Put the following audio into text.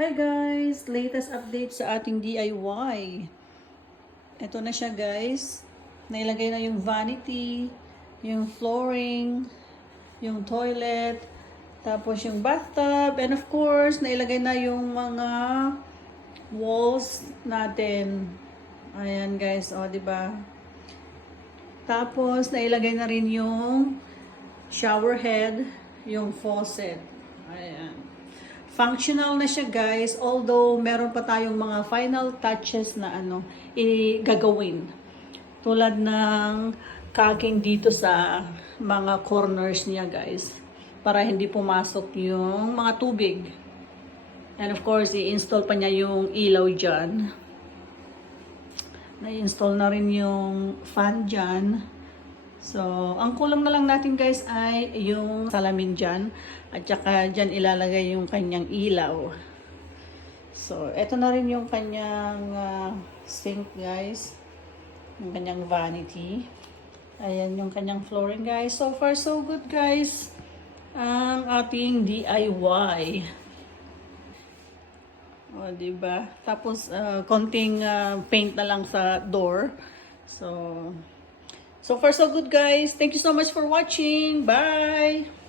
Hi guys! Latest update sa ating DIY. Ito na siya guys. Nailagay na yung vanity, yung flooring, yung toilet, tapos yung bathtub, and of course, nailagay na yung mga walls natin. Ayan guys, o diba? Tapos, nailagay na rin yung shower head, yung faucet. Ayan. Functional na siya guys, although meron pa tayong mga final touches na gagawin. Tulad ng caulking dito sa mga corners niya guys, para hindi pumasok yung mga tubig. And of course, i-install pa niya yung ilaw dyan. Na-install na rin yung fan dyan. So, ang kulang na lang natin guys ay yung salamin dyan. At saka dyan ilalagay yung kanyang ilaw. So, eto na rin yung kanyang sink guys. Yung kanyang vanity. Ayan yung kanyang flooring guys. So far, so good guys. Ang ating DIY. O, diba? Tapos, konting paint na lang sa door. So far so good guys. Thank you so much for watching. Bye!